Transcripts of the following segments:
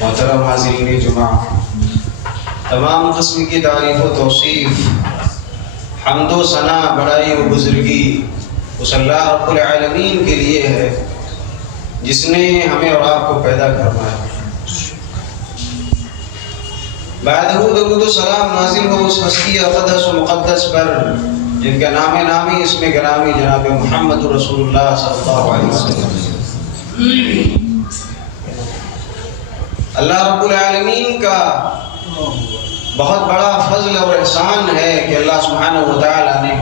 محترم حاضرین جمعہ، تمام قسم کی تعریف و توصیف، حمد و ثنا، بڑائی و بزرگی اس اللہ رب العالمین کے لیے ہے جس نے ہمیں اور آپ کو پیدا فرمایا۔ بعدہ درود و سلام نازل ہو اس ہستی اقدس و مقدس پر جن کا نام نامی اسم گرامی جناب محمد رسول اللہ صلی اللہ علیہ وسلم۔ اللہ رب العالمین کا بہت بڑا فضل اور احسان ہے کہ اللہ سبحانہ و تعالی نے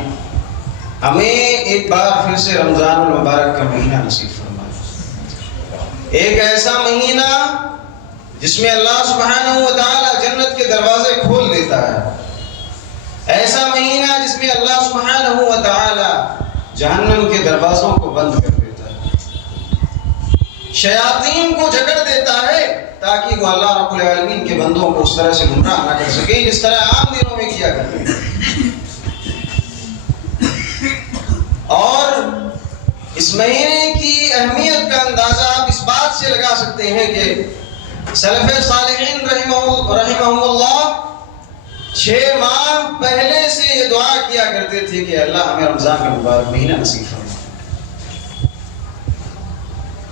ہمیں ایک بار پھر سے رمضان المبارک کا مہینہ نصیب فرمایا، ایک ایسا مہینہ جس میں اللہ سبحانہ و تعالی جنت کے دروازے کھول دیتا ہے، ایسا مہینہ جس میں اللہ سبحانہ و تعالی جہنم کے دروازوں کو بند کر دیتا ہے، شیاطین کو جکڑ دیتا ہے تاکہ وہ اللہ رب العالمین کے بندوں کو اس طرح سے گمراہ نہ کر سکے جس طرح عام دنوں میں کیا کرتے ہیں۔ اور اس مہینے کی اہمیت کا اندازہ آپ اس بات سے لگا سکتے ہیں کہ سلف صالحین رحمہم اللہ 6 ماہ پہلے سے یہ دعا کیا کرتے تھے کہ اللہ ہمیں رمضان کا مبارک مہینہ نصیب فرما،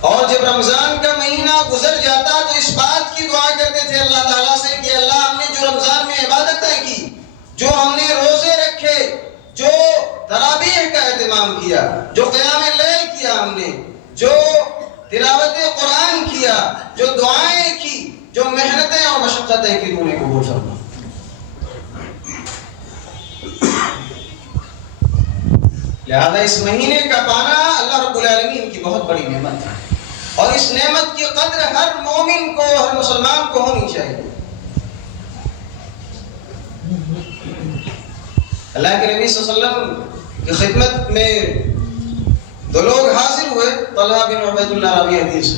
اور جب رمضان کا مہینہ گزر جاتا تو اس بات کی دعا کرتے تھے اللہ تعالیٰ سے کہ اللہ ہم نے جو رمضان میں عبادتیں کی، جو ہم نے روزے رکھے، جو تراویح کا اہتمام کیا، جو قیام لیل کیا، ہم نے جو تلاوت قرآن کیا، جو دعائیں کی، جو محنتیں اور مشقتیں کی، انہیں قبول فرما۔ لہذا اس مہینے کا پانا اللہ رب العالمین کی بہت بڑی نعمت ہے، اور اس نعمت کی قدر ہر مومن کو، ہر مسلمان کو ہونی چاہیے۔ اللہ کے نبی صلی اللہ علیہ وسلم کی خدمت میں 2 لوگ حاضر ہوئے، طلحہ بن عبید اللہ راوی حدیث،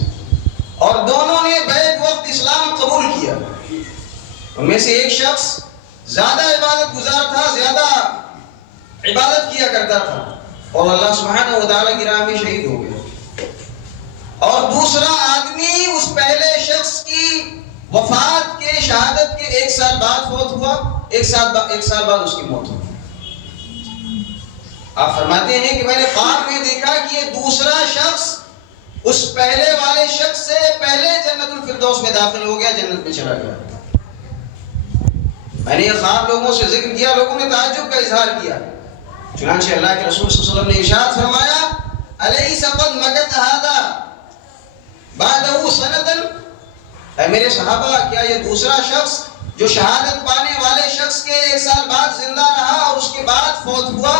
اور دونوں نے بیک وقت اسلام قبول کیا۔ ان میں سے ایک شخص زیادہ عبادت گزار تھا، زیادہ عبادت کیا کرتا تھا، اور اللہ سبحانہ و تعالیٰ کی راہ میں شہید ہو گیا، اور دوسرا آدمی اس پہلے شخص کی وفات کے، شہادت کے 1 سال بعد فوت ہوا، 1 سال بعد اس کی موت ہوئی۔ آپ فرماتے ہیں کہ میں نے خواب میں دیکھا کہ یہ دوسرا شخص اس پہلے والے شخص سے پہلے جنت الفردوس میں داخل ہو گیا، جنت میں چلا گیا۔ میں نے یہ خواب لوگوں سے ذکر کیا، لوگوں نے تعجب کا اظہار کیا، چنانچہ اللہ کے رسول صلی اللہ علیہ وسلم نے ارشاد فرمایا الیس قد مکث ھذا بعدہ سنۃ، اے میرے صحابہ کیا یہ دوسرا شخص جو شہادت پانے والے شخص کے 1 سال بعد زندہ رہا اور اس کے بعد فوت ہوا،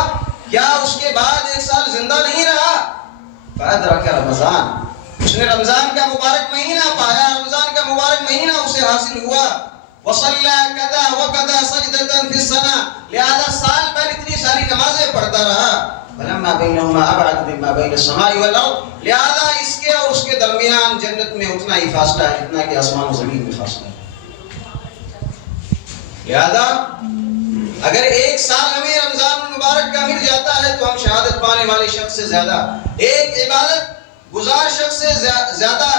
کیا اس کے بعد 1 سال زندہ نہیں رہا؟ فأدرک رمضان، اس نے رمضان کا مبارک مہینہ پایا، رمضان کا مبارک مہینہ اسے حاصل ہوا۔ وصلی کذا وکذا سجدۃ فی السنہ، لہذا سال بھر اتنی ساری نمازیں پڑھتا رہا۔ فلما بینہما ابعد مما بین السماء والارض، لہذا اس کے اور اس کے درمیان جنت میں اتنا ہی فاصلہ ہے جتنا کہ آسمان و زمین میں فاصلہ ہے۔ لہذا اگر 1 سال ہمیں رمضان المبارک کا مل جاتا ہے تو ہم شہادت پانے والے شخص سے زیادہ، ایک عبادت گزار شخص سے زیادہ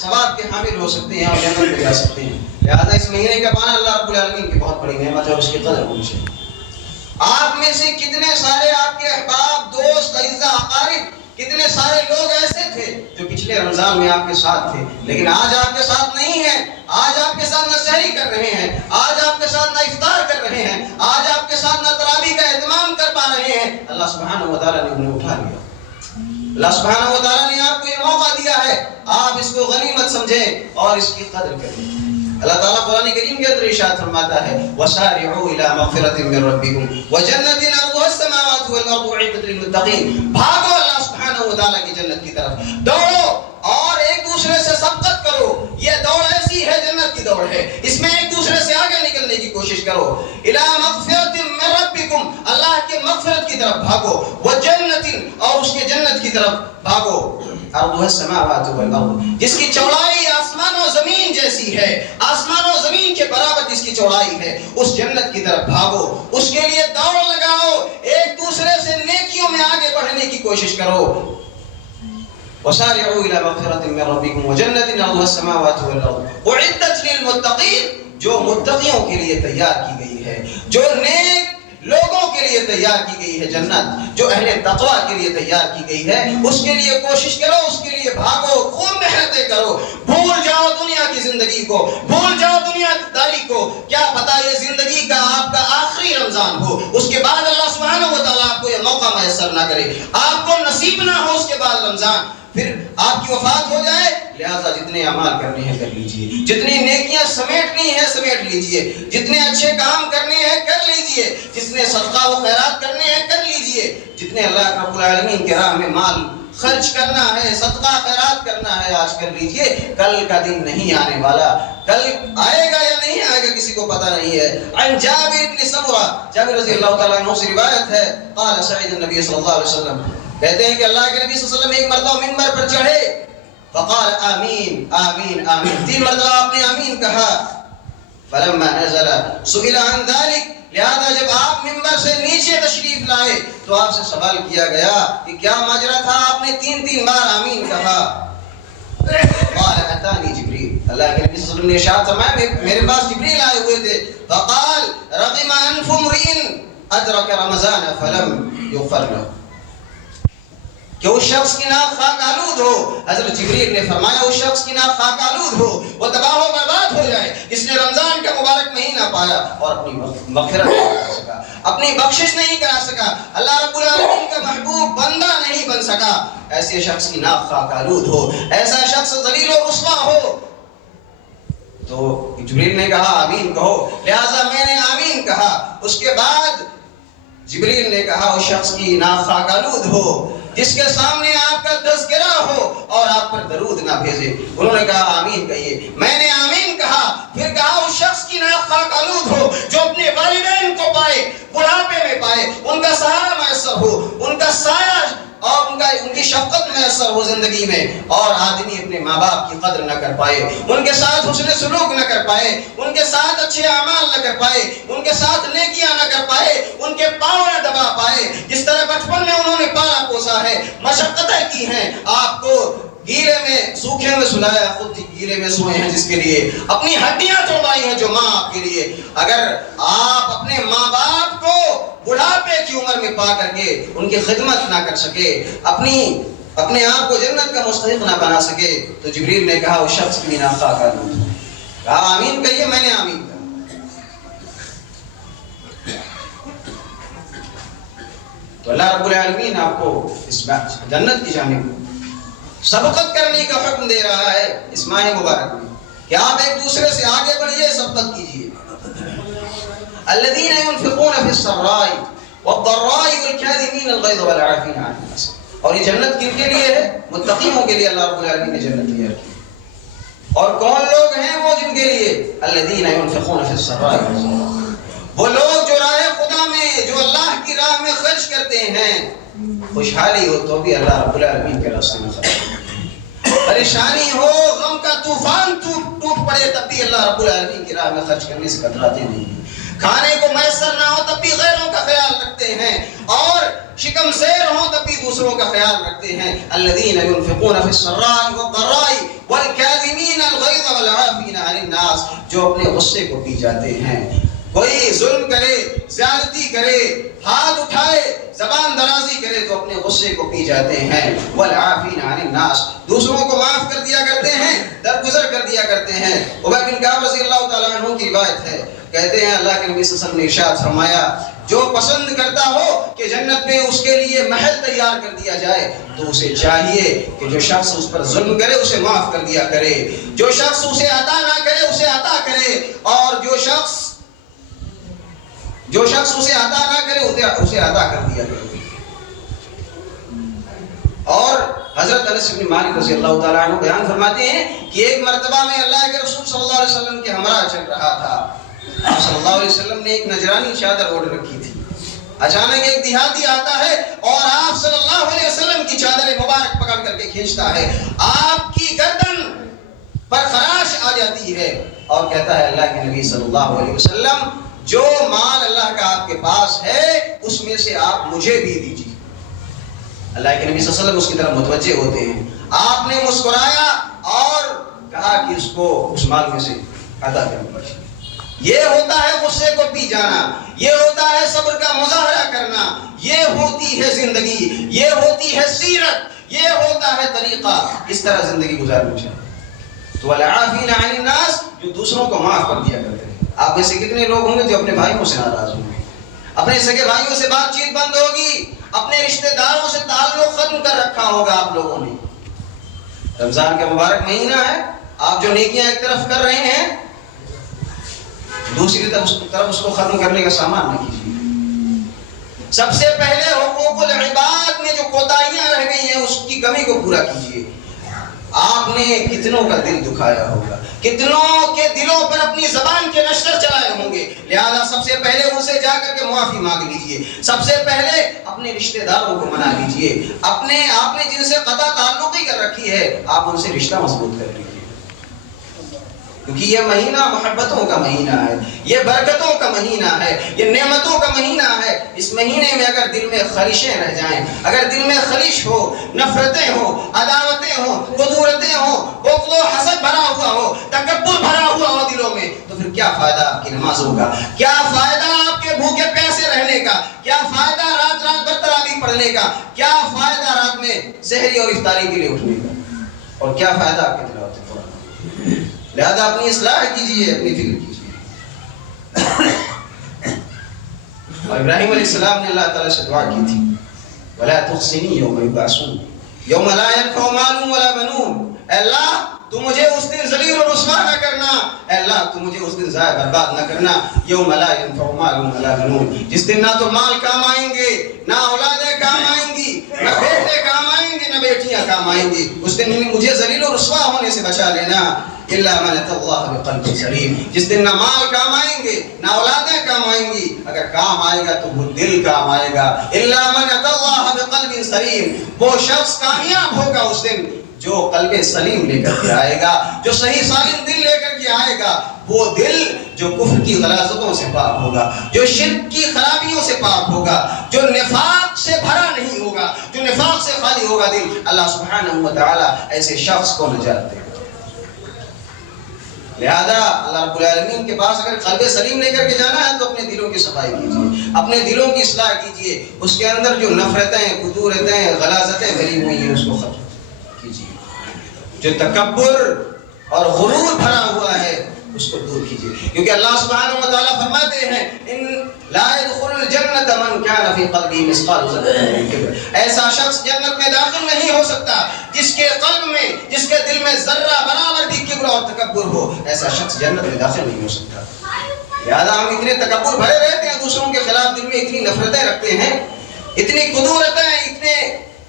ثواب کے حامل ہو سکتے ہیں اور جنت میں جا سکتے ہیں۔ لہذا اس مہینے کا پانا اللہ رب العالمین کی بہت بڑی نعمت ہے اور اس کی قدر ہونی چاہیے۔ آپ میں سے کتنے سارے آپ کے احباب، دوست، اعزاء، اقارب، کتنے سارے لوگ ایسے تھے جو پچھلے رمضان میں آپ کے ساتھ تھے لیکن آج آپ کے ساتھ نہیں ہیں، آج آپ کے ساتھ نہ سحری کر رہے ہیں، آج آپ کے ساتھ نہ افطار کر رہے ہیں، آج آپ کے ساتھ نہ تراویح کا اہتمام کر پا رہے ہیں۔ اللہ سبحانہ و تعالیٰ نے انہیں اٹھا لیا، اللہ سبحانہ و تعالیٰ نے آپ کو یہ موقع دیا ہے، آپ اس کو غنیمت سمجھیں اور اس کی قدر کریں۔ اللہ تعالیٰ قرآن کریم کے اندر ارشاد فرماتا ہے وَسَارِعُوا إِلَىٰ مَغْفِرَةٍ مِّن رَّبِّكُمْ وَجَنَّةٍ عَرْضُهَا السَّمَاوَاتُ وَالْأَرْضُ أُعِدَّتْ لِلْمُتَّقِينَ، بھاگو اللہ سبحانہ و تعالیٰ کی جنت کی طرف، دوڑو اور ایک دوسرے سے سبقت کرو۔ یہ دوڑ ایسی ہے، جنت کی دوڑ ہے، اس میں ایک دوسرے سے آگے نکلنے کی کوشش کرو۔ إِلَىٰ مَغْفِرَةٍ مِّن رَّبِّكُمْ، اللہ کے مغفرت کی طرف بھاگو، وَجَنَّةٍ اور اس کے جنت کی طرف بھاگو، عَرْضُهَا السَّمَاوَاتُ وَالْأَرْضُ، جس کی چوڑائی آسمان و زمین جیسی ہے، آسمان و زمین کے برابر جس کی چوڑائی ہے، اس جنت کی طرف بھاگو، اس کے لیے دوڑ لگاؤ، ایک دوسرے سے نیکیوں میں آگے بڑھنے کی کوشش کرو۔ وسارعوا إلى مغفرة من ربكم وجنة عرضها السماوات والأرض أعدت للمتقین، جو متقیوں کے لیے تیار کی گئی ہے، جو نیک لوگوں کے لیے تیار کی گئی ہے جنت، جو اہل تقوی کے لیے تیار کی گئی ہے، اس کے لیے کوشش کرو، اس کے لیے بھاگو، خوب محنتیں کرو، بھول جاؤ دنیا کی زندگی کو، بھول جاؤ دنیا داری کو، کیا پتا یہ زندگی کا آپ کا آخری رمضان ہو، اس کے بعد اللہ سبحانہ و تعالیٰ آپ کو یہ موقع میسر نہ کرے، آپ کو نصیب نہ ہو اس کے بعد رمضان، پھر آپ کی وفات ہو جائے۔ لہذا جتنے اعمال کرنے ہیں کر لیجئے، جتنی نیکیاں سمیٹنی ہیں سمیٹ لیجئے، جتنے اچھے کام کرنے ہیں کر لیجئے، جتنے صدقہ و خیرات کرنے ہیں کر لیجئے، جتنے اللہ رب العالمین کے راہ میں مال خرچ کرنا ہے، صدقہ خیرات کرنا ہے آج کر لیجئے، کل کا دن نہیں آنے والا، کل آئے گا یا نہیں آئے گا کسی کو پتہ نہیں ہے۔ عن جابر بن سمرہ، جابر رضی اللہ تعالیٰ عنہ سے روایت ہے، قال سعید النبی صلی اللہ علیہ وسلم، کہتے ہیں کہ اللہ کے نبی صلی اللہ علیہ وسلم ایک مرتبہ منبر پر چڑھے، فقال آمین آمین آمین، 3 مرتبہ آپ نے آمین کہا، فلما نزل سئل عن ذلك، لہذا جب آپ منبر سے نیچے تشریف لائے تو آپ سے سوال کیا گیا کہ کیا ماجرا تھا، آپ نے 3 بار آمین کہا، قال اتانی جبریل، اللہ کے نبی صلی اللہ علیہ وسلم نے ارشاد فرمایا میرے پاس جبریل آئے ہوئے تھے، فقال رغم انف امرئ ادرک رمضان فلم یغفر له، کہ اس شخص کی ناک خاک آلود ہو، حضرت جبریل نے فرمایا اس شخص کی ناک خاک آلود ہو، وہ تباہ و برباد ہو جائے، اس نے رمضان کا مبارک مہینہ پایا اور اپنی مغفرت نہیں کر سکا، اپنی بخشش نہیں کرا سکا، اللہ رب العالمین کا محبوب بندہ نہیں بن سکا، ایسے شخص کی ناک خاک آلود ہو، ایسا شخص ذلیل و رسوا ہو۔ تو جبریل نے کہا آمین کہو، لہذا میں نے آمین کہا، اس کے بعد جبریل نے کہا اس شخص کی ناک خاک آلود ہو جس کے سامنے آپ کا تذکرہ ہو اور آپ پر درود نہ بھیجے، انہوں نے کہا آمین کہیے، میں نے آمین کہا، پھر کہا اس شخص کی ناک خاک آلود ہو جو اپنے والدین کو پائے، بڑھاپے میں پائے، ان کا سہارا میسر ہو، ان کا سایہ اور ان کی شفقت میسر ہو زندگی میں، اور آدمی اپنے ماں باپ کی قدر نہ کر پائے، ان کے ساتھ حسن سلوک نہ کر پائے، ان کے ساتھ اچھے اعمال نہ کر پائے، ان کے ساتھ نیکیاں نہ کر پائے، ان کے پاؤں نہ دبا پائے، جس طرح بچپن میں انہوں نے پالا پوسا ہے، مشقتیں کی ہیں، آپ کو گیلے میں سوکھے میں سلایا، خود گیلے میں سوئے ہیں جس کے لیے، اپنی ہڈیاں توڑائی ہیں جو ماں آپ کے لیے، اگر آپ اپنے ماں باپ کو بڑھاپے کی عمر میں پا کر کے ان کی خدمت نہ کر سکے، اپنے آپ کو جنت کا مستحق نہ بنا سکے، تو جبریل نے کہا اس شخص کی ناک خاک آلود ہو، کہا آمین کہیے، میں نے آمین کہا۔ تو اللہ رب العالمین آپ کو اس جنت کی جانب سبقت کرنے کا حکم دے رہا ہے اس ماہ مبارک میں کہ آپ ایک دوسرے سے آگے بڑھیے، سبقت کیجیے۔ الذين ينفقون في السراء والضراء والكاظمين الغيظ والعافين عن الناس، اور یہ جنت کن کے لیے ہے؟ متقیوں کے لیے اللہ رب العالمین نے جنت تیار کی۔ اور کون لوگ ہیں وہ جن کے لیے؟ الذين ينفقون في السراء والضراء، وہ لوگ جو راہ خدا میں، جو اللہ کی راہ میں خرچ کرتے ہیں، خوشحالی ہو تو بھی اللہ رب العالمین کے راستے میں خرچ کرتے ہیں، پریشانی ہو، غم کا طوفان ٹوٹ پڑے تب بھی اللہ رب العالمین کی راہ میں خرچ کرنے سے کتراتے نہیں، کھانے کو میسر نہ ہو تب بھی غیروں کا خیال رکھتے ہیں، اور شکم سیر ہو تب بھی دوسروں کا خیال رکھتے ہیں۔ الذين ينفقون في السراء والضراء والكاظمين الغيظ والعافين عن الناس، جو اپنے غصے کو پی جاتے ہیں، کوئی ظلم کرے، زیادتی کرے، ہاتھ اٹھائے، زبان درازی کرے تو اپنے غصے کو پی جاتے ہیں، والعافین عن الناس، دوسروں کو معاف کر دیا کرتے ہیں، درگزر کر دیا کرتے ہیں۔ ابی بن کعب رضی اللہ تعالیٰ عنہ کی روایت ہے، کہتے ہیں اللہ کے نبی صلی اللہ علیہ وسلم نے ارشاد فرمایا جو پسند کرتا ہو کہ جنت میں اس کے لیے محل تیار کر دیا جائے تو اسے چاہیے کہ جو شخص اس پر ظلم کرے اسے معاف کر دیا کرے، جو شخص اسے عطا نہ کرے اسے عطا کرے، اور جو شخص اسے عطا نہ کرے اسے عطا کر دیا کرے۔ اور حضرت انس بن مالک رضی اللہ تعالیٰ عنہ بیان فرماتے ہیں کہ ایک مرتبہ میں اللہ کے رسول صلی اللہ علیہ وسلم کے ہمراہ چل رہا تھا، آپ صلی اللہ علیہ وسلم نے ایک نجرانی چادر اوڑھ رکھی تھی، اچانک ایک دیہاتی آتا ہے اور آپ صلی اللہ علیہ وسلم کی چادر مبارک پکڑ کر کے کھینچتا ہے، آپ کی گردن پر خراش آ جاتی ہے اور کہتا ہے اللہ کے نبی صلی اللہ علیہ وسلم جو مال اللہ کا آپ کے پاس ہے اس میں سے آپ مجھے بھی دیجیے۔ اللہ کے نبی صلی اللہ علیہ وسلم اس کی طرف متوجہ ہوتے ہیں، آپ نے مسکرایا اور کہا کہ اس کو اس مال میں سے عطا کرنے والی. یہ ہوتا ہے غصے کو پی جانا, یہ ہوتا ہے صبر کا مظاہرہ کرنا, یہ ہوتی ہے زندگی, یہ ہوتی ہے سیرت, یہ ہوتا ہے طریقہ. اس طرح زندگی گزارنا چاہیے. تو والعافین عن الناس, جو دوسروں کو معاف کر دیا کرتے ہیں. آپ میں سے کتنے لوگ ہوں گے جو اپنے بھائیوں سے ناراض ہوں گے, اپنے سگے بھائیوں سے بات چیت بند ہوگی, اپنے رشتہ داروں سے تعلق ختم کر رکھا ہوگا آپ لوگوں نے. رمضان کا مبارک مہینہ ہے, آپ جو نیکیاں ایک طرف کر رہے ہیں, دوسری طرف اس کو ختم کرنے کا سامان نہ کیجیے. سب سے پہلے حقوق العباد میں جو کوتاہیاں رہ گئی ہیں اس کی کمی کو پورا کیجیے. آپ نے کتنوں کا دل دکھایا ہوگا, کتنوں کے دلوں پر اپنی زبان کے نشتر چلائے ہوں گے. لہذا سب سے پہلے ان سے جا کر کے معافی مانگ لیجیے. سب سے پہلے اپنے رشتہ داروں کو منا لیجیے. آپ نے جن سے قطع تعلقی کر رکھی ہے, آپ ان سے رشتہ مضبوط کر لیجیے. کیونکہ یہ مہینہ محبتوں کا مہینہ ہے, یہ برکتوں کا مہینہ ہے, یہ نعمتوں کا مہینہ ہے. اس مہینے میں اگر دل میں خلیشیں رہ جائیں, اگر دل میں خلیش ہو, نفرتیں ہوں, عداوتیں ہوں, قدورتیں ہوں, بغض و حسد بھرا ہوا ہو, تکبر بھرا ہوا ہو دلوں میں, تو پھر کیا فائدہ آپ کی نمازوں کا, کیا فائدہ آپ کے بھوکے پیاسے رہنے کا, کیا فائدہ رات بھر تراویح پڑھنے کا, کیا فائدہ رات میں سحری اور افطاری کے لیے اٹھنے کا, اور کیا فائدہ آپ کے تلاوت قرآن. لہذا اپنی اصلاح کیجیے, اپنی فکر کیجیے. اور ابراہیم علیہ السلام نے اللہ تعالیٰ سے دعا کی تھی, وَلَا تُخْزِنِي يَوْمَ يُبْعَثُونَ يَوْمَ لَا يَنفَعُ مَالٌ وَلَا بَنُونَ. اے اللہ تو مجھے اس دن ذلیل و رسوا نہ کرنا, اے اللہ تو مجھے اس دن ضائع برباد نہ کرنا. یوم لا ينفع مال ولا بنون, جس دن نہ تو مال کام آئیں گے, نہ اولادیں کام آئیں گی, نہ بیٹے کام آئیں گے, نہ بیٹیاں کام آئیں گی. اس دن مجھے ذلیل و رسوا ہونے سے بچا لینا. الا من اتى الله بقلب سلیم, جس دن نہ مال کام آئیں گے, نہ اولادیں کام آئیں گی, اگر کام آئے گا تو وہ دل کام آئے گا. الا من اتى الله بقلب سلیم, وہ شخص کامیاب ہوگا اس دن جو قلب سلیم لے کر کے آئے گا, جو صحیح سالم دل لے کر کے آئے گا. وہ دل جو کفر کی غلاظتوں سے پاک ہوگا, جو شرک کی خرابیوں سے پاک ہوگا, جو نفاق سے بھرا نہیں ہوگا, جو نفاق سے خالی ہوگا دل, اللہ سبحانہ و تعالی ایسے شخص کو نجات دے گا. لہذا اللہ رب العالمین کے پاس اگر قلب سلیم لے کر کے جانا ہے تو اپنے دلوں کی صفائی کیجیے, اپنے دلوں کی اصلاح کیجیے. اس کے اندر جو نفرتیں, قدورتیں, غلاظتیں بھری ہوئی ہیں اس کو ختم کیجیے. جو تکبر اور غرور بھرا ہوا ہے اس کو دور کیجیے. کیونکہ اللہ سبحانہ و تعالیٰ فرماتے ہیں ان لا يدخل الجنة من كان في قلبه مثقال ذرة من كبر. ایسا شخص جنت میں داخل نہیں ہو سکتا جس کے قلب میں, جس کے دل میں ذرہ برابر بھی کبر اور تکبر ہو. ایسا شخص جنت میں داخل نہیں ہو سکتا. لہذا ہم اتنے تکبر بھرے رہتے ہیں, دوسروں کے خلاف دل میں اتنی نفرتیں رکھتے ہیں, اتنی قدورتیں,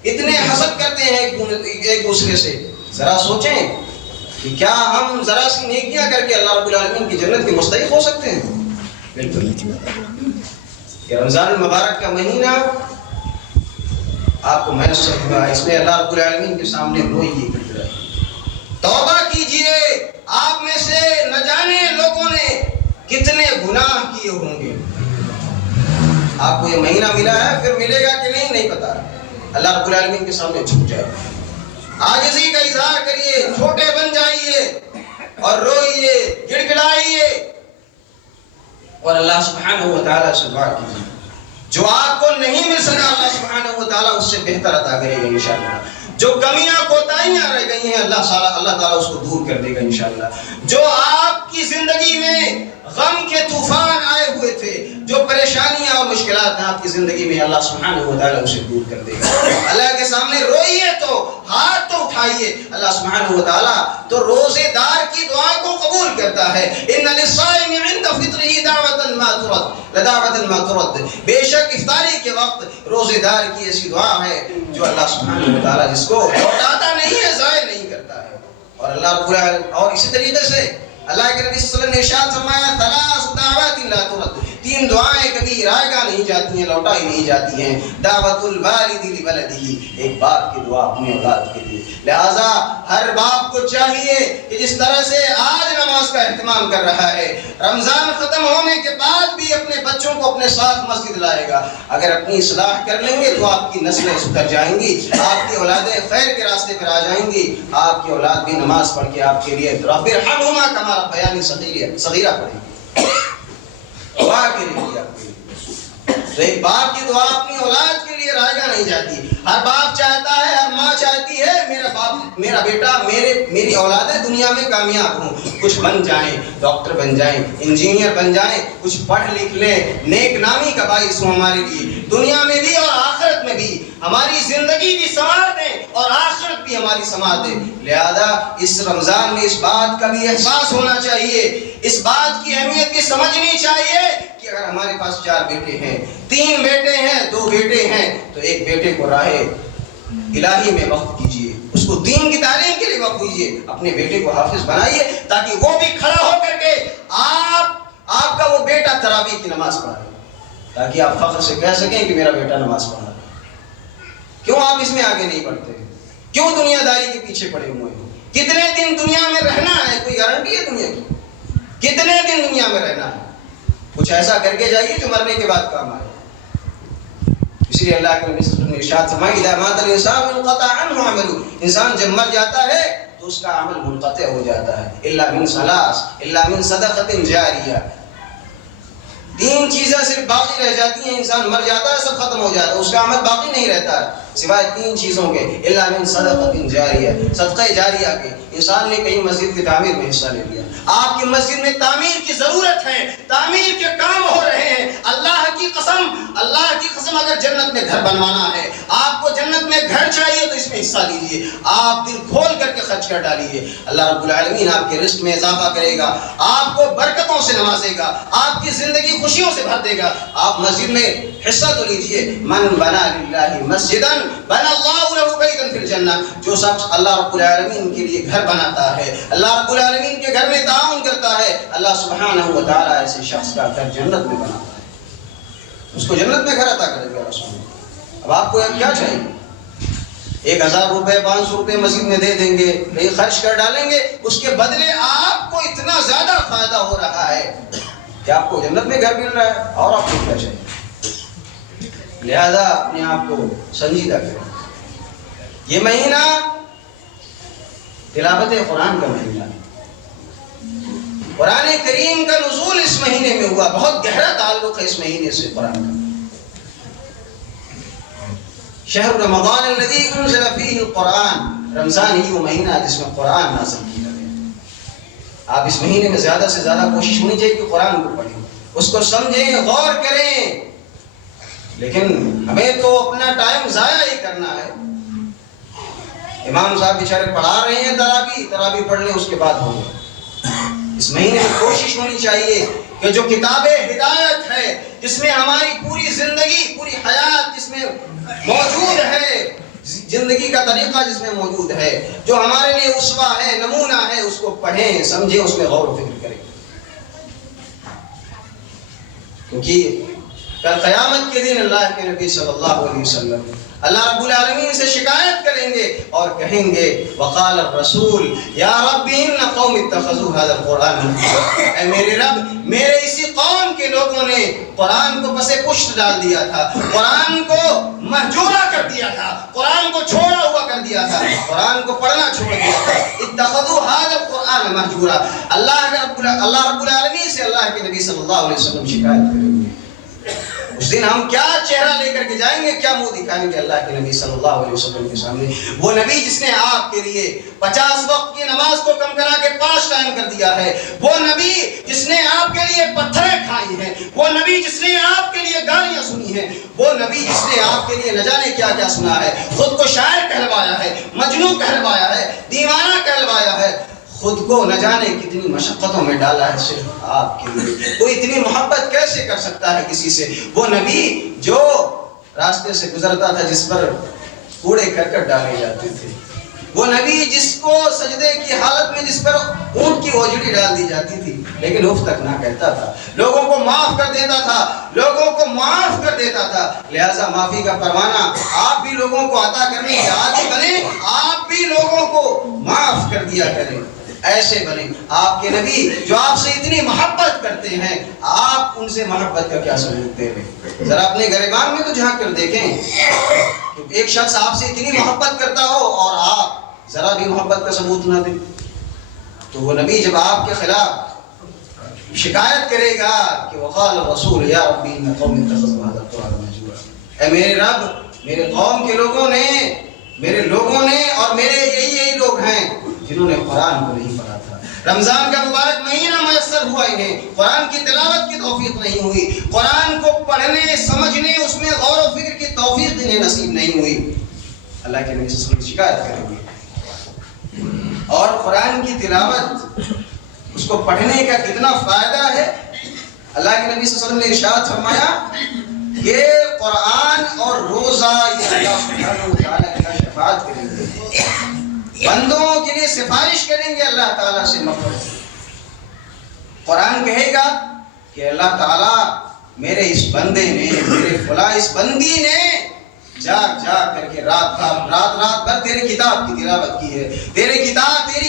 اتنے حسد کرتے ہیں ایک دوسرے سے. ذرا سوچیں کہ کیا ہم ذرا سی نیکیاں کر کے اللہ رب العالمین کی جنت کے مستحق ہو سکتے ہیں؟ بالکل. کہ رمضان المبارک کا مہینہ آپ کو میسر ہوا, اس میں اللہ رب العالمین کے سامنے روئیے, توبہ کیجئے. آپ میں سے نہ جانے لوگوں نے کتنے گناہ کیے ہوں گے. آپ کو یہ مہینہ ملا ہے, پھر ملے گا کہ نہیں پتا. اللہ رب العالمین کے سامنے جھک جائے, عاجزی کا اظہار کریے, چھوٹے بن جائیے اور روئیے, گڑگڑائیے اور اللہ سبحانہ و تعالیٰ سے دعا کیجیے. جو آپ کو نہیں مل سکا اللہ سبحانہ و تعالیٰ اس سے بہتر عطا کرے گا انشاءاللہ. جو کمیاں کوتاہیاں رہ گئی ہیں اللہ تعالیٰ اس کو دور کر دے گا انشاءاللہ. جو آپ کی زندگی میں غم کے طوفان آئے ہوئے تھے, جو پریشانیاں اور مشکلات ہیں آپ کی زندگی میں, اللہ سبحانہ و تعالیٰ اسے دور کر دے گا. اللہ کے سامنے روئیے تو ہاتھ تو اٹھائیے, اللہ سبحانہ و تعالیٰ تو روزے دار کی دعا کو قبول کرتا ہے. ان للصائم عند فطره دعوة ما ترد لدعوة ما ترد. بے شک افطاری کے وقت روزے دار کی ایسی دعا ہے جو اللہ سبحانہ و تعالیٰ جس کو لوٹاتا نہیں ہے, ضائع نہیں کرتا ہے. اور اللہ رب العالمین, اور اسی طریقے سے اللہ کے نبی صلی اللہ علیہ وسلم نے ارشاد فرمایا, ثلاث دعوات لا ترد, تین دعائیں کبھی رائے گاہ نہیں جاتی ہیں، لوٹائی نہیں جاتی ہیں. دعوت الوالد لولدہ، ایک باپ کی دعا اپنے اولاد کے لیے. لہذا ہر باپ کو چاہیے کہ جس طرح سے آج نماز کا اہتمام کر رہا ہے، رمضان ختم ہونے کے بعد بھی اپنے بچوں کو اپنے ساتھ مسجد لائے گا. اگر اپنی اصلاح کر لیں گے تو آپ کی نسلیں سدھر جائیں گی، آپ کی اولادیں خیر کے راستے پر آ جائیں گی. آپ کی اولاد بھی نماز پڑھ کے آپ کے لیے رب ارحمہما کما ربیانی صغیرہ پڑھیں گی، دعا کے لیے آپ کے لیے. تو ایک باپ کی دعا اپنی اولاد کے لیے رائے گاہ نہیں جاتی. ہر باپ چاہتا ہے، ہر ماں چاہتی ہے میرا بیٹا، میری اولادیں دنیا میں کامیاب ہوں، کچھ بن جائیں، ڈاکٹر بن جائیں، انجینئر بن جائیں، کچھ پڑھ لکھ لیں، نیک نامی کا باعث ہوں ہمارے لیے، دنیا میں بھی اور آخرت میں بھی. ہماری زندگی بھی سنوار دیں اور آخرت بھی ہماری سنوار دیں. لہذا اس رمضان میں اس بات کا بھی احساس ہونا چاہیے، اس بات کی اہمیت بھی سمجھنی چاہیے کہ اگر ہمارے پاس 4 بیٹے ہیں، 3 بیٹے ہیں، 2 بیٹے ہیں، تو ایک بیٹے کو راہ الہی میں وقف کیجئے، اس کو دین کی تعلیم کے لیے وقف کیجئے، اپنے بیٹے کو حافظ بنائیے تاکہ وہ بھی کھڑا ہو کر کے آپ کا وہ بیٹا تراویح کی نماز پڑھائے، تاکہ آپ فخر سے کہہ سکیں کہ میرا بیٹا نماز پڑھا. کیوں آپ اس میں آگے نہیں بڑھتے؟ کیوں دنیا داری کے پیچھے پڑے ہوئے ہیں؟ کتنے دن دنیا میں رہنا ہے؟ کوئی گارنٹی ہے دنیا کی؟ کتنے دن دنیا میں رہنا ہے؟ کچھ ایسا کر کے جائیے جو مرنے کے بعد کام آئے. اس لیے اللہ کے نبی صلی اللہ علیہ وسلم نے ارشاد فرمایا اذا مات الانسان انقطع عنه عمله، انسان جب مر جاتا ہے تو اس کا عمل منقطع ہو جاتا ہے. الا من ثلاث، الا من صدقۃ جاریہ، 3 چیزیں صرف باقی رہ جاتی ہیں. انسان مر جاتا ہے، سب ختم ہو جاتا ہے، اس کا عمل باقی نہیں رہتا ہے سوائے 3 چیزوں کے. الا من صدقۃ جاریہ، صدقہ جاریہ کے. انسان نے کہیں مسجد کی تعمیر میں حصہ لے لیا، آپ کی مسجد میں تعمیر کی ضرورت ہے، تعمیر کے کام ہو رہے ہیں، اللہ کی قسم اگر جنت میں گھر بنوانا ہے، آپ کو جنت میں گھر چاہیے تو اس میں حصہ لیجئے، آپ دل کھول کر کے خرچ کر ڈالیے. اللہ رب العالمین آپ کے رزق میں اضافہ کرے گا، آپ کو برکتوں سے نوازے گا، آپ کی زندگی خوشیوں سے بھر دے گا. آپ مسجد میں حصہ تو لیجئے. من بنا للہ مسجدا بنا اللہ لہ بیتا فی الجنہ، جو شخص اللہ رب العالمین کے لیے گھر بناتا ہے، اللہ رب العالمین کے گھر میں تعاون کرتا ہے، اللہ سبحانہ و تعالیٰ ایسے شخص کا گھر جنت میں بناتا ہے، اس کو جنت میں گھر عطا کرے گا رسول. اب آپ کو کیا چاہیے؟ 1000 روپے 500 روپے مسجد میں دے دیں گے، نہیں خرچ کر ڈالیں گے، اس کے بدلے آپ کو اتنا زیادہ فائدہ ہو رہا ہے کہ آپ کو جنت میں گھر مل رہا ہے. اور آپ کو کیا چاہیے؟ لہذا اپنے آپ کو سنجیدہ کریں. یہ مہینہ تلاوت قرآن کا مہینہ، قرآن کریم کا نزول اس مہینے میں ہوا، بہت گہرا تعلق ہے اس مہینے سے قرآن کا. شہر رمضان الذی انزل فیہ القرآن، رمضان ہی وہ مہینہ جس میں قرآن نازل کیا گیا. آپ اس مہینے میں زیادہ سے زیادہ کوشش ہونی چاہیے کہ قرآن کو پڑھیں، اس کو سمجھیں، غور کریں. لیکن ہمیں تو اپنا ٹائم ضائع ہی کرنا ہے. امام صاحب بیچارے پڑھا رہے ہیں تراویح پڑھ لیں، اس کے بعد ہو گئے. اس مہینے میں کوشش ہونی چاہیے کہ جو کتاب ہدایت ہے، جس میں ہماری پوری زندگی، پوری حیات جس میں موجود ہے، زندگی کا طریقہ جس میں موجود ہے، جو ہمارے لیے اسوہ ہے، نمونہ ہے، اس کو پڑھیں، سمجھیں، اس میں غور و فکر کریں. کیونکہ کل قیامت کے دن اللہ کے نبی صلی اللہ علیہ وسلم اللہ رب العالمین سے شکایت کریں گے اور کہیں گے وقال الرسول یا رب ان قوم اتخذوا هذا القرآن، اے میرے رب، میرے اسی قوم کے لوگوں نے قرآن کو پس پشت ڈال دیا تھا، قرآن کو مہجورہ کر دیا تھا، قرآن کو چھوڑا ہوا کر دیا تھا، قرآن کو پڑھنا چھوڑ دیا تھا. اتخذوا هذا القرآن مہجورا. اللہ رب العالمین سے اللہ کے نبی صلی اللہ علیہ وسلم شکایت کریں گے. اس دن ہم کیا چہرہ لے کر کے جائیں گے، کیا منہ دکھائیں گے اللہ کے نبی صلی اللہ علیہ وسلم کے سامنے؟ وہ نبی جس نے آپ کے لیے 50 وقت کی نماز کو کم کرا کے 5 ٹائم کر دیا ہے، وہ نبی جس نے آپ کے لیے پتھریں کھائی ہیں، وہ نبی جس نے آپ کے لیے گالیاں سنی ہیں، وہ نبی جس نے آپ کے لیے نہ جانے کیا کیا سنا ہے، خود کو شاعر کہلوایا ہے، مجنون کہلوایا ہے، دیوانہ کہلوایا ہے، خود کو نہ جانے کتنی مشقتوں میں ڈالا ہے صرف آپ کے لیے. کوئی اتنی محبت کیسے کر سکتا ہے کسی سے؟ وہ نبی جو راستے سے گزرتا تھا جس پر کوڑے کرکٹ ڈالے جاتے تھے، وہ نبی جس کو سجدے کی حالت میں جس پر اونٹ کی اوجڑی ڈال دی جاتی تھی لیکن اف تک نہ کہتا تھا، لوگوں کو معاف کر دیتا تھا، لوگوں کو معاف کر دیتا تھا۔ لہٰذا معافی کا پروانہ آپ بھی لوگوں کو عطا کرنے کے عادی بنے، آپ بھی لوگوں کو معاف کر دیا کریں، ایسے بنے۔ آپ کے نبی جو آپ سے اتنی محبت کرتے ہیں، آپ ان سے محبت کا کیا ثبوت دے رہے؟ ذرا اپنے گریبان میں تو جھانک کر دیکھیں، ایک شخص آپ سے اتنی محبت کرتا ہو اور آپ ذرا بھی محبت کا ثبوت نہ دیں، تو وہ نبی جب آپ کے خلاف شکایت کرے گا کہ وقال الرسول یا ربی ان قوم اتخذوا هذا القرآن مهجورا، اے میرے رب، میرے قوم کے لوگوں نے اور میرے یہی لوگ ہیں جنہوں نے قرآن کو نہیں پڑھا تھا۔ رمضان کا مبارک مہینہ میسر ہوا انہیں، قرآن کی تلاوت کی توفیق نہیں ہوئی، قرآن کو پڑھنے سمجھنے اس میں غور و فکر کی توفیق انہیں نصیب نہیں ہوئی۔ اللہ کے نبی صلی اللہ علیہ وسلم شکایت کریں گے، اور قرآن کی تلاوت اس کو پڑھنے کا کتنا فائدہ ہے۔ اللہ کے نبی صلی اللہ علیہ وسلم نے ارشاد فرمایا کہ قرآن اور روزہ یہ اللہ سبحانہ و تعالیٰ کی شفاعت کریں گے، بندوں کے لیے سفارش کریں گے اللہ تعالیٰ سے مغفرت۔ قرآن کہے گا کہ اللہ تعالیٰ میرے اس بندے نے، میرے فلاں اس بندی نے جاگ کر کے رات بھر تیرے کتاب کی تلاوت کی ہے، تیری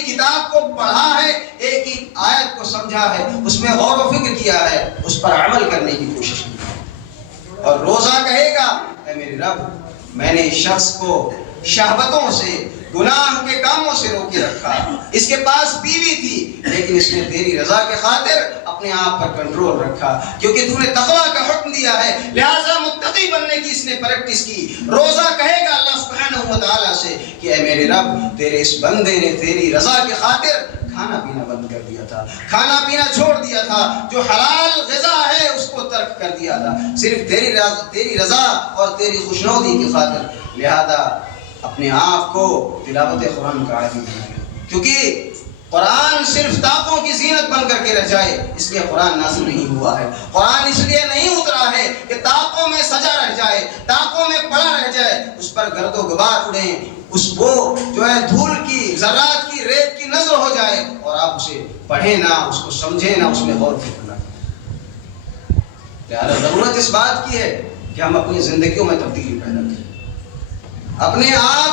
کتاب کو پڑھا ہے، ایک ہی آیت کو سمجھا ہے، اس میں غور و فکر کیا ہے، اس پر عمل کرنے کی کوشش کی ہے۔ اور روزہ کہے گا اے میرے رب، میں نے اس شخص کو شہوتوں سے، گناہ کے کاموں سے روکے رکھا، اس کے پاس بیوی تھی لیکن اس نے تیری رضا کے خاطر اپنے آپ پر کنٹرول رکھا، کیونکہ تو نے تقویٰ کا حکم دیا ہے، لہٰذا متقی بننے کی اس نے پریکٹس کی۔ روزہ کہے گا اللہ سبحانہ و تعالیٰ سے کہ اے میرے رب، تیرے اس بندے نے تیری رضا کی خاطر کھانا پینا بند کر دیا تھا، کھانا پینا چھوڑ دیا تھا، جو حلال غذا ہے اس کو ترک کر دیا تھا، صرف تیری رضا اور تیری خوشنودی کی خاطر، لہذا اپنے آپ کو تلاوت قرآن کا عادی بنائے، کیونکہ قرآن صرف طاقوں کی زینت بن کر کے رہ جائے اس لیے قرآن نازل نہیں ہوا ہے، قرآن اس لیے نہیں اترا ہے کہ طاقوں میں سجا رہ جائے، طاقوں میں پڑا رہ جائے، اس پر گرد و غبار اڑیں، اس کو جو ہے دھول کی، ذرات کی، ریت کی نظر ہو جائے اور آپ اسے پڑھیں نہ، اس کو سمجھیں نہ، اس میں غور فکر نہ کریں۔ لہذا ضرورت اس بات کی ہے کہ ہم اپنی زندگیوں میں تبدیلی پیدا کریں، اپنے آپ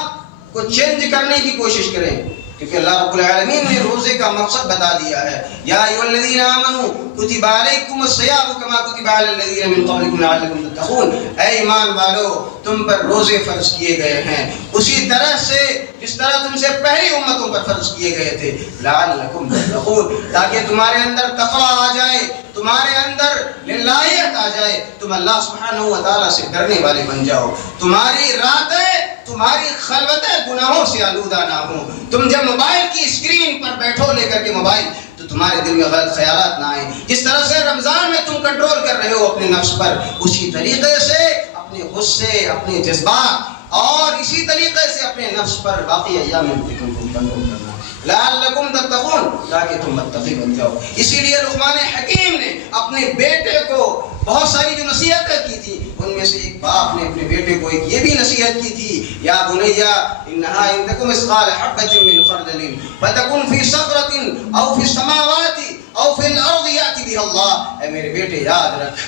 کو چینج کرنے کی کوشش کریں، کیونکہ اللہ رب العالمین نے روزے کا مقصد بتا دیا ہے۔ یا ایھا الذین آمنوا کتب علیکم الصیام کما کتب علی الذین من قبلکم لعلکم تتقون، اے ایمان والو تم پر روزے فرض کیے گئے ہیں اسی طرح سے جس طرح تم سے پہلی امتوں پر فرض کیے گئے تھے، لعلکم تتقون، تاکہ تمہارے اندر تقویٰ آ جائے، تمہارے اندر للہیت آ جائے، تم اللہ سبحانہ و تعالیٰ سے ڈرنے والے بن جاؤ، تمہاری راتیں، تمہاری خلوتیں گناہوں سے آلودہ نہ ہوں، تم جب موبائل کی اسکرین پر بیٹھو لے کر کے موبائل تو تمہارے دل میں غلط خیالات نہ آئیں، جس طرح سے رمضان میں تم کنٹرول کر رہے ہو اپنے نفس پر، اسی طریقے سے اپنے غصے، اپنے جذبات اور اسی طریقے سے اپنے نفس پر باقی ایام میں تم کنٹرول کرنا، لعلکم تتقون، تاکہ تم متقی بن جاؤ۔ اسی لیے لقمان حکیم نے اپنے بیٹے کو بہت ساری جو نصیحتیں کی تھی، ان میں سے ایک باپ نے اپنے بیٹے کو ایک یہ بھی نصیحت کی تھی، یا بنیا انہا ان تکن مثقال حبۃ من خردل فتکن فی صخرۃ او فی السماوات او فی الارض یأتی بها اللہ، اے میرے بیٹے یاد رکھ،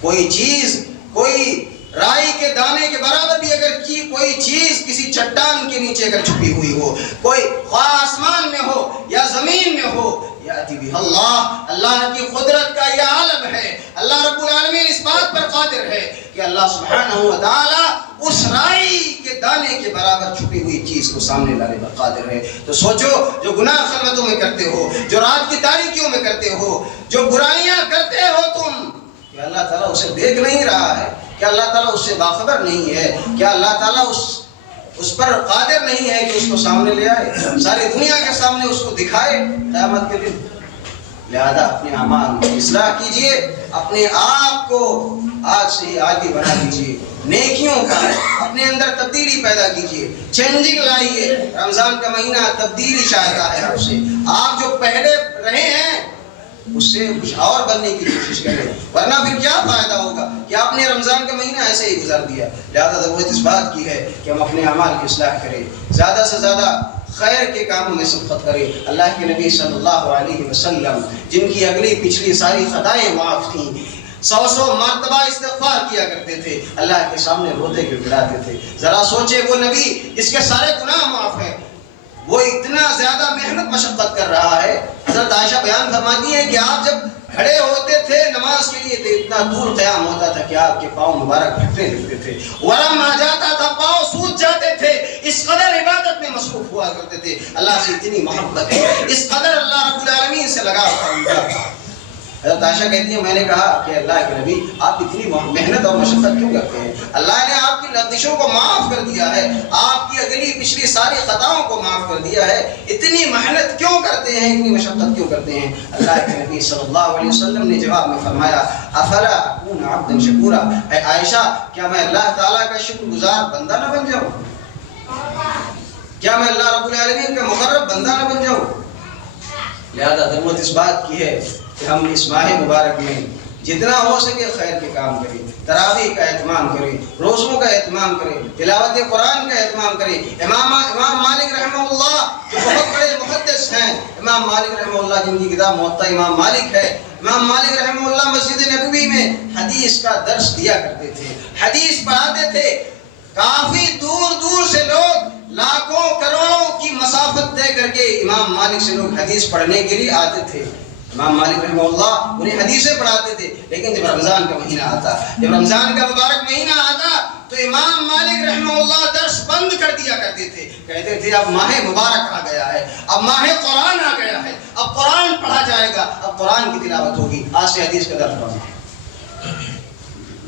کوئی چیز، کوئی رائی کے دانے کے برابر بھی اگر کوئی چیز کسی چٹان کے نیچے اگر چھپی ہوئی ہو، کوئی خواہ آسمان میں ہو یا زمین میں ہو، یأتی بها اللہ، اللہ کی قدرت کا یہ عالم ہے، اللہ رب العالمین اس بات پر قادر ہے کہ اللہ سبحانہ و تعالی اس رائی کے دانے کے برابر چھپی ہوئی چیز کو سامنے لانے پر قادر ہے۔ تو سوچو، جو گناہ خلوتوں میں کرتے ہو، جو رات کی تاریکیوں میں کرتے ہو، جو برائیاں کرتے ہو تم، کیا اللہ تعالیٰ اسے دیکھ نہیں رہا ہے؟ کیا اللہ تعالیٰ اس سے باخبر نہیں ہے؟ کیا اللہ تعالیٰ اس پر قادر نہیں ہے کہ اس کو سامنے لے آئے، ساری دنیا کے سامنے اس کو دکھائے قیامت کے دن؟ لہذا اپنے اعمال کی اصلاح کیجئے، اپنے آپ کو آج سے ہی عادی بنا دیجئے نیکیوں کا، اپنے اندر تبدیلی پیدا کیجئے، چینجنگ لائیے۔ رمضان کا مہینہ تبدیلی چاہتا ہے آپ سے، آپ جو پہلے رہے ہیں اس سے کچھ اور بننے کی کوشش کریں، ورنہ پھر کیا فائدہ ہوگا کہ آپ نے رمضان کا مہینہ ایسے ہی گزار دیا۔ لہذا ضرورت اس بات کی ہے کہ ہم اپنے اعمال کی اصلاح کریں، زیادہ سے زیادہ خیر کے کاموں میں سبقت کریں۔ اللہ کے نبی صلی اللہ علیہ وسلم جن کی اگلی پچھلی ساری خطائیں معاف تھیں، 100 مرتبہ استغفار کیا کرتے تھے، اللہ کے سامنے روتے گڑگڑاتے تھے۔ ذرا سوچے وہ نبی جس کے سارے گناہ معاف ہیں، وہ اتنا زیادہ محنت مشقت کر رہا ہے۔ حضرت عائشہ بیان فرماتی ہے کہ آپ جب کھڑے ہوتے تھے نماز کے لیے تو اتنا دور قیام ہوتا تھا کہ آپ کے پاؤں مبارک پھٹنے لگتے تھے، ورم آ جاتا تھا، پاؤں سوج جاتے تھے، اس قدر عبادت میں مصروف ہوا کرتے تھے۔ اللہ سے اتنی محبت ہے، اس قدر اللہ رب العالمین سے لگاؤ تھا ان کا۔ حضرت عائشہ کہتی ہے میں نے کہا کہ اللہ کے نبی آپ اتنی محنت اور مشقت کیوں کرتے ہیں؟ اللہ نے آپ کی لغزشوں کو معاف کر دیا ہے، آپ کی اگلی پچھلی ساری خطاؤں کو معاف کر دیا ہے، اتنی محنت کیوں کرتے ہیں، اتنی مشقت کیوں کرتے ہیں؟ اللہ کے نبی صلی اللہ علیہ وسلم نے جواب میں فرمایا افلا اکون عبدا شکورا، اے عائشہ کیا میں اللہ تعالیٰ کا شکر گزار بندہ نہ بن جاؤں؟ کیا میں اللہ رب العالمین کا مقرب بندہ نہ بن جاؤں؟ لہذا ضرورت اس بات کی ہے کہ ہم اس ماہ مبارک میں جتنا ہو سکے خیر کے کام کریں، تراویح کا اہتمام کریں، روزوں کا اہتمام کریں، تلاوت قرآن کا اہتمام کریں۔ امام مالک رحمہ اللہ جو بہت بڑے محدث ہیں، امام مالک رحمہ اللہ جن کی کتاب موطا امام مالک ہے، امام مالک رحمہ اللہ مسجد نبوی میں حدیث کا درس دیا کرتے تھے، حدیث پڑھاتے تھے۔ کافی دور دور سے لوگ لاکھوں کروڑوں کی مسافت طے کر کے امام مالک سے لوگ حدیث پڑھنے کے لیے آتے تھے۔ امام مالک رحمہ اللہ انہیں حدیثیں پڑھاتے تھے، لیکن جب رمضان کا مہینہ آتا، جب رمضان کا مبارک مہینہ آتا تو امام مالک رحمہ اللہ درس بند کر دیا کرتے تھے، کہتے تھے اب ماہ مبارک آ گیا ہے، اب ماہ قرآن آ گیا ہے، اب قرآن پڑھا جائے گا، اب قرآن کی تلاوت ہوگی، آج سے حدیث کا درس پڑھنا۔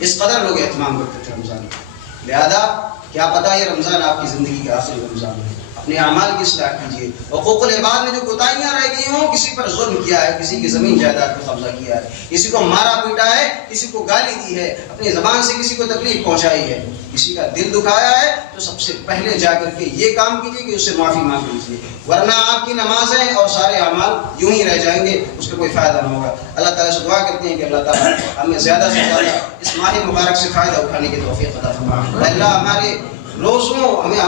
اس قدر لوگ اہتمام کرتے تھے رمضان کا۔ لہذا کیا پتہ یہ رمضان آپ کی زندگی کا آخری رمضان ہے، اپنے اعمال کی اصلاح کیجیے۔ حقوق العباد میں جو کوتاہیاں رہ گئی ہوں، کسی پر ظلم کیا ہے، کسی کی زمین جائیداد کو قبضہ کیا ہے، کسی کو مارا پیٹا ہے، کسی کو گالی دی ہے، اپنی زبان سے کسی کو تکلیف پہنچائی ہے، کسی کا دل دکھایا ہے، تو سب سے پہلے جا کر کے یہ کام کیجیے کہ اس سے معافی مانگ لیجیے، ورنہ آپ کی نمازیں اور سارے اعمال یوں ہی رہ جائیں گے، اس کا کوئی فائدہ نہ ہوگا۔ اللہ تعالیٰ سے دعا کرتے ہیں کہ اللہ تعالیٰ ہمیں زیادہ سے زیادہ اس ماہ مبارک سے فائدہ اٹھانے کی توفیق عطا فرمائے۔ اللہ ہمارے روزوں ہمیں